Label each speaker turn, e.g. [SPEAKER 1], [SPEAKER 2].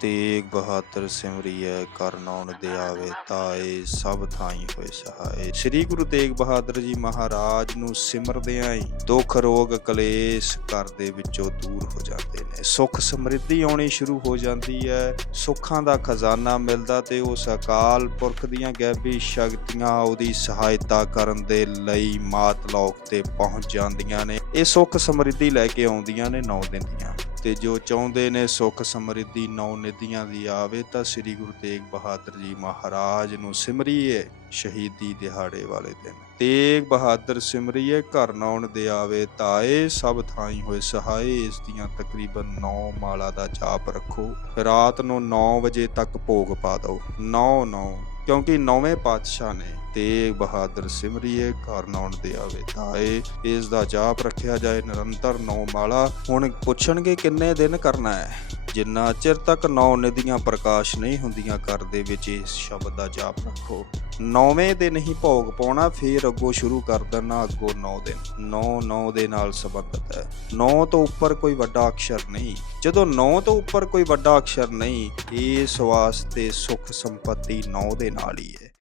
[SPEAKER 1] ਤੇਗ ਬਹਾਦਰ ਸਿਮਰਿਐ ਕਰਨੌਨ ਦੇ ਆਵੇ ਤਾਏ, ਸਭ ਥਾਈ ਹੋਏ ਸਹਾਏ। ਸ੍ਰੀ ਗੁਰੂ ਤੇਗ ਬਹਾਦਰ ਜੀ ਮਹਾਰਾਜ ਨੂੰ ਸਿਮਰਦਿਆਂ ਹੀ ਦੁੱਖ, ਰੋਗ, ਕਲੇਸ਼ ਘਰ ਦੇ ਵਿੱਚੋਂ ਦੂਰ ਹੋ ਜਾਂਦੇ ਨੇ। ਸੁੱਖ ਸਮਰਿੱਧੀ ਆਉਣੀ ਸ਼ੁਰੂ ਹੋ ਜਾਂਦੀ ਹੈ ਸੁੱਖਾਂ ਦਾ ਖਜ਼ਾਨਾ ਮਿਲਦਾ ਤੇ ਉਸ ਅਕਾਲ ਪੁਰਖ ਦੀਆਂ ਗੈਬੀ ਸ਼ਕਤੀਆਂ ਉਹਦੀ ਸਹਾਇਤਾ ਕਰਨ ਦੇ ਲਈ ਮਾਤ ਲੋਕ ਤੇ ਪਹੁੰਚ ਜਾਂਦੀਆਂ ਨੇ। ਇਹ ਸੁੱਖ ਸਮਰਿੱਧੀ ਲੈ ਕੇ ਆਉਂਦੀਆਂ ਨੇ, ਨੌ ਦਿਨ ਦੀਆਂ। ਤੇ ਜੋ ਚਾਹੁੰਦੇ ਨੇ ਸੁੱਖ ਸਮਰਿੱਧੀ ਨੌ ਨਿਧੀਆਂ ਦੀ ਆਵੇ, ਤਾਂ ਸ੍ਰੀ ਗੁਰੂ ਤੇਗ ਬਹਾਦਰ ਜੀ ਮਹਾਰਾਜ ਨੂੰ ਸਿਮਰੀਏ ਸ਼ਹੀਦੀ ਦਿਹਾੜੇ ਵਾਲੇ ਦਿਨ। ਤੇਗ ਬਹਾਦਰ ਸਿਮਰੀਏ, ਘਰ ਨਾਉਣ ਦੇ ਆਵੇ ਤਾਏ, ਸਭ ਥਾਈ ਹੋਏ ਸਹਾਏ, ਇਸ ਦੀਆਂ ਤਕਰੀਬਨ 9 ਮਾਲਾ ਦਾ ਜਾਪ ਰੱਖੋ। ਰਾਤ ਨੂੰ 9 ਵਜੇ ਤੱਕ ਭੋਗ ਪਾ ਦਿਓ। 9 9 ਕਿਉਂਕਿ ਨੌਵੇਂ ਪਾਤਸ਼ਾਹ ਨੇ ਤੇਗ ਬਹਾਦਰ ਸਿਮਰੀਏ ਘਰ ਨਾਉਣ ਦੇ ਆਵੇ ਤਾਏ, ਇਸ ਦਾ ਜਾਪ ਰੱਖਿਆ ਜਾਏ, ਨਿਰੰਤਰ ਨੌ ਮਾਲਾ ਹੁਣ ਪੁੱਛਣਗੇ ਕਿੰਨੇ ਦਿਨ ਕਰਨਾ ਹੈ। ਜਿੰਨਾ ਚਿਰ ਤੱਕ ਨੌ ਨਦੀਆਂ ਪ੍ਰਕਾਸ਼ ਨਹੀਂ ਹੁੰਦੀਆਂ ਘਰ ਦੇ ਵਿੱਚ, ਇਸ ਸ਼ਬਦ ਦਾ ਜਾਪ ਰੱਖੋ। ਨੌਵੇਂ ਦਿਨ ਹੀ ਭੋਗ ਪਾਉਣਾ, ਫੇਰ ਅੱਗੋਂ ਸ਼ੁਰੂ ਕਰ ਦੇਣਾ, ਅੱਗੋਂ ਨੌ ਦਿਨ। 9 9 ਦੇ ਨਾਲ ਸੰਬੰਧਿਤ ਹੈ। ਨੌ ਤੋਂ ਉੱਪਰ ਕੋਈ ਵੱਡਾ ਅਕਸ਼ਰ ਨਹੀਂ। ਜਦੋਂ ਨੌ ਤੋਂ ਉੱਪਰ ਕੋਈ ਵੱਡਾ ਅਕਸ਼ਰ ਨਹੀਂ, ਇਸ ਵਾਸਤੇ ਸੁਖ ਸੰਪਤੀ ਨੌ ਦੇ ਨਾਲ ਹੀ ਹੈ।